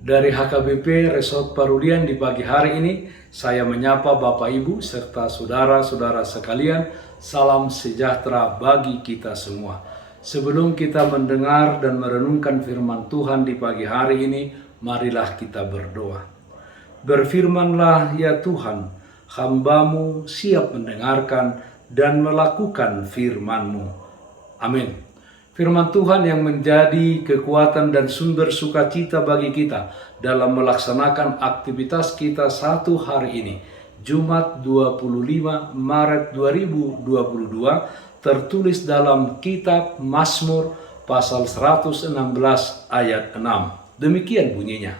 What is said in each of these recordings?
Dari HKBP Resort Parulian di pagi hari ini, saya menyapa Bapak Ibu serta saudara-saudara sekalian, salam sejahtera bagi kita semua. Sebelum kita mendengar dan merenungkan firman Tuhan di pagi hari ini, marilah kita berdoa. Berfirmanlah ya Tuhan, hamba-Mu siap mendengarkan dan melakukan firman-Mu. Amin. Firman Tuhan yang menjadi kekuatan dan sumber sukacita bagi kita dalam melaksanakan aktivitas kita satu hari ini, Jumat 25 Maret 2022, tertulis dalam kitab Mazmur pasal 116 ayat 6. Demikian bunyinya,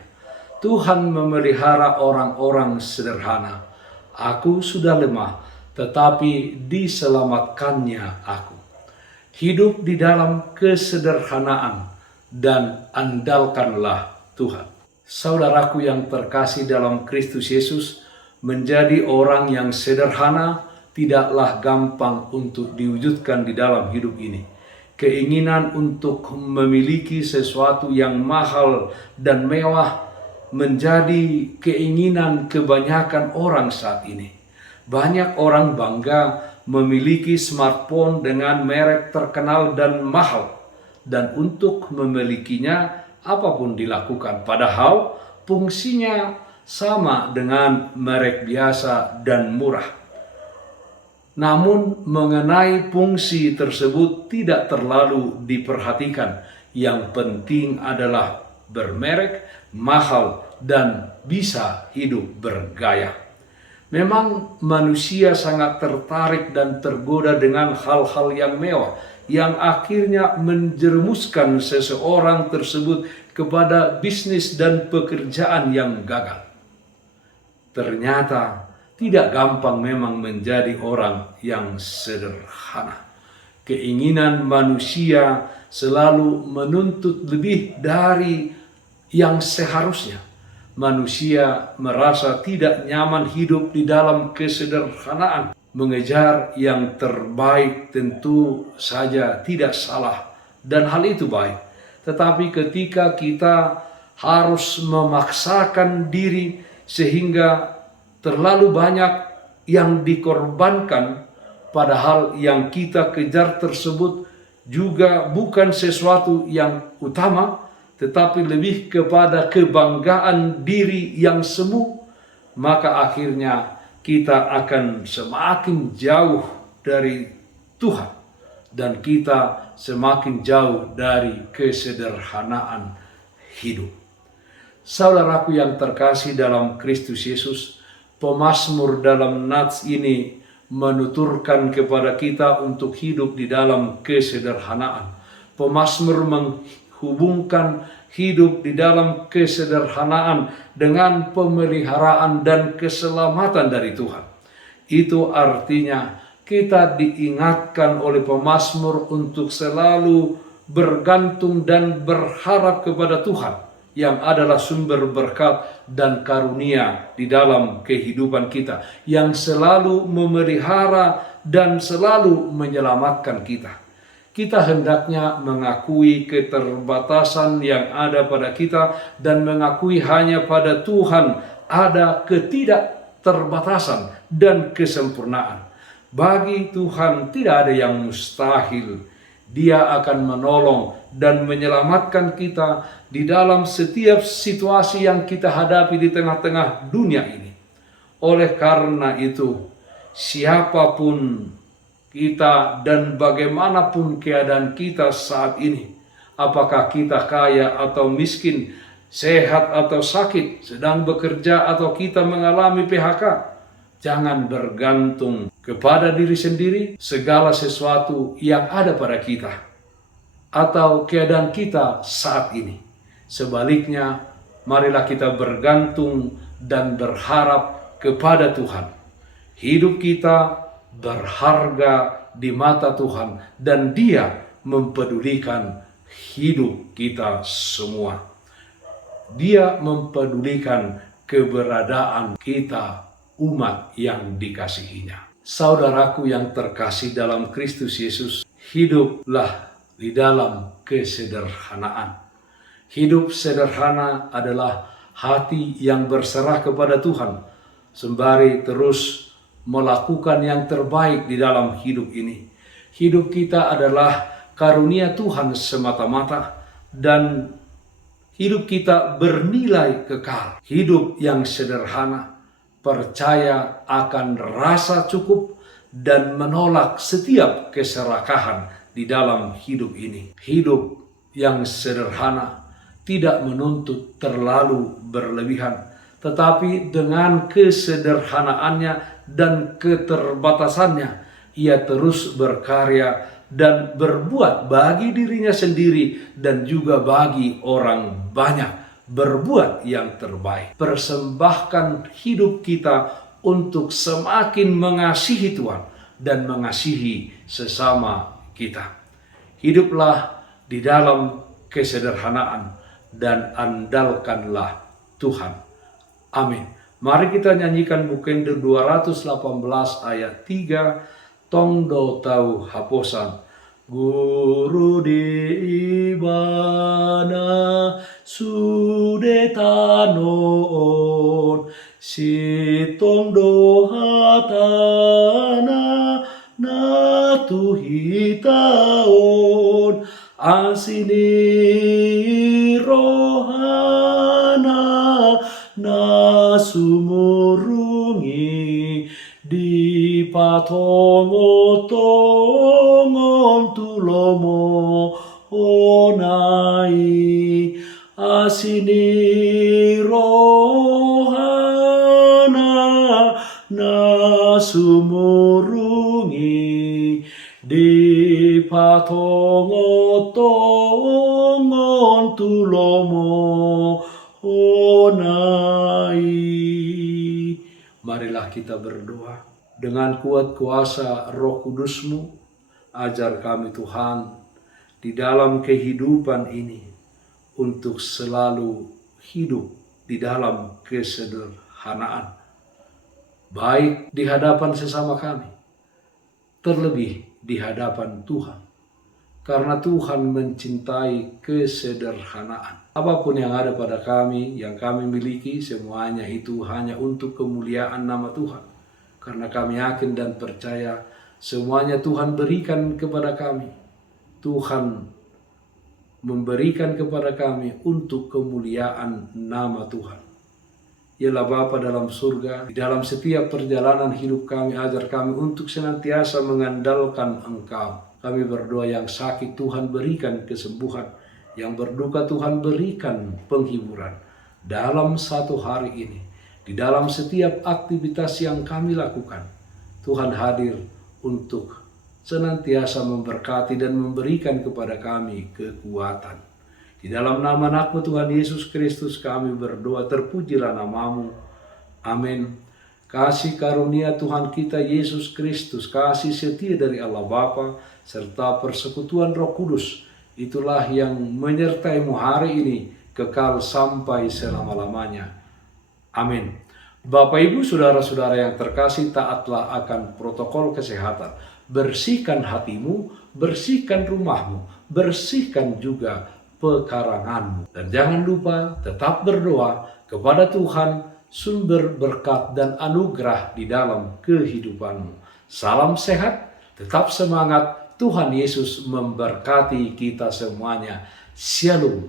Tuhan memelihara orang-orang sederhana. Aku sudah lemah, tetapi diselamatkannya aku. Hidup di dalam kesederhanaan dan andalkanlah Tuhan. Saudaraku yang terkasih dalam Kristus Yesus, menjadi orang yang sederhana tidaklah gampang untuk diwujudkan di dalam hidup ini. Keinginan untuk memiliki sesuatu yang mahal dan mewah menjadi keinginan kebanyakan orang saat ini. Banyak orang bangga memiliki smartphone dengan merek terkenal dan mahal, dan untuk memilikinya apapun dilakukan, padahal fungsinya sama dengan merek biasa dan murah. Namun mengenai fungsi tersebut tidak terlalu diperhatikan. Yang penting adalah bermerek, mahal, dan bisa hidup bergaya. Memang manusia sangat tertarik dan tergoda dengan hal-hal yang mewah, yang akhirnya menjerumuskan seseorang tersebut kepada bisnis dan pekerjaan yang gagal. Ternyata tidak gampang memang menjadi orang yang sederhana. Keinginan manusia selalu menuntut lebih dari yang seharusnya. Manusia merasa tidak nyaman hidup di dalam kesederhanaan. Mengejar yang terbaik tentu saja tidak salah, dan hal itu baik. Tetapi ketika kita harus memaksakan diri sehingga terlalu banyak yang dikorbankan, padahal yang kita kejar tersebut juga bukan sesuatu yang utama, tetapi lebih kepada kebanggaan diri yang semu, maka akhirnya kita akan semakin jauh dari Tuhan, dan kita semakin jauh dari kesederhanaan hidup. Saudaraku yang terkasih dalam Kristus Yesus, pemazmur dalam nats ini menuturkan kepada kita untuk hidup di dalam kesederhanaan. Pemazmur menghubungkan hidup di dalam kesederhanaan dengan pemeliharaan dan keselamatan dari Tuhan. Itu artinya kita diingatkan oleh pemazmur untuk selalu bergantung dan berharap kepada Tuhan yang adalah sumber berkat dan karunia di dalam kehidupan kita, yang selalu memelihara dan selalu menyelamatkan kita. Kita hendaknya mengakui keterbatasan yang ada pada kita dan mengakui hanya pada Tuhan ada ketidakterbatasan dan kesempurnaan. Bagi Tuhan tidak ada yang mustahil. Dia akan menolong dan menyelamatkan kita di dalam setiap situasi yang kita hadapi di tengah-tengah dunia ini. Oleh karena itu, siapapun kita dan bagaimanapun keadaan kita saat ini, apakah kita kaya atau miskin, sehat atau sakit, sedang bekerja atau kita mengalami PHK, jangan bergantung kepada diri sendiri, segala sesuatu yang ada pada kita atau keadaan kita saat ini. Sebaliknya, marilah kita bergantung dan berharap kepada Tuhan. Hidup kita berharga di mata Tuhan, dan Dia mempedulikan hidup kita semua. Dia mempedulikan keberadaan kita, umat yang dikasihinya. Saudaraku yang terkasih dalam Kristus Yesus, hiduplah di dalam kesederhanaan. Hidup sederhana adalah hati yang berserah kepada Tuhan, sembari terus melakukan yang terbaik di dalam hidup ini. Hidup kita adalah karunia Tuhan semata-mata, dan hidup kita bernilai kekal. Hidup yang sederhana, percaya akan rasa cukup, dan menolak setiap keserakahan di dalam hidup ini. Hidup yang sederhana tidak menuntut terlalu berlebihan, tetapi dengan kesederhanaannya dan keterbatasannya, ia terus berkarya dan berbuat bagi dirinya sendiri dan juga bagi orang banyak, berbuat yang terbaik. Persembahkan hidup kita untuk semakin mengasihi Tuhan dan mengasihi sesama kita. Hiduplah di dalam kesederhanaan dan andalkanlah Tuhan. Amin. Mari kita nyanyikan Bukende 218 ayat 3, Tongdo Tau Haposan. Guru di ibana sudetanon, si tongdo hatana na tuhitaon, asini rohana na sumurungi di patongo-tongon tulomo onai, asini rohana na sumurungi di patongo-tongon tulomo onai. Marilah kita berdoa. Dengan kuat kuasa Roh Kudus-Mu, ajar kami Tuhan di dalam kehidupan ini untuk selalu hidup di dalam kesederhanaan, baik di hadapan sesama kami, terlebih di hadapan Tuhan. Karena Tuhan mencintai kesederhanaan. Apapun yang ada pada kami, yang kami miliki, semuanya itu hanya untuk kemuliaan nama Tuhan. Karena kami yakin dan percaya semuanya Tuhan berikan kepada kami. Tuhan memberikan kepada kami untuk kemuliaan nama Tuhan. Ialah Bapa dalam surga, di dalam setiap perjalanan hidup kami, ajar kami untuk senantiasa mengandalkan Engkau. Kami berdoa, yang sakit Tuhan berikan kesembuhan, yang berduka Tuhan berikan penghiburan. Dalam satu hari ini, di dalam setiap aktivitas yang kami lakukan, Tuhan hadir untuk senantiasa memberkati dan memberikan kepada kami kekuatan. Di dalam nama Anak-Mu Tuhan Yesus Kristus kami berdoa, terpujilah nama-Mu. Amin. Kasih karunia Tuhan kita Yesus Kristus, kasih setia dari Allah Bapa, serta persekutuan Roh Kudus, itulah yang menyertai-Mu hari ini kekal sampai selama-lamanya. Amin. Bapak, Ibu, saudara-saudara yang terkasih, taatlah akan protokol kesehatan. Bersihkan hatimu, bersihkan rumahmu, bersihkan juga pekaranganmu. Dan jangan lupa tetap berdoa kepada Tuhan, sumber berkat dan anugerah di dalam kehidupanmu. Salam sehat, tetap semangat. Tuhan Yesus memberkati kita semuanya. Shalom.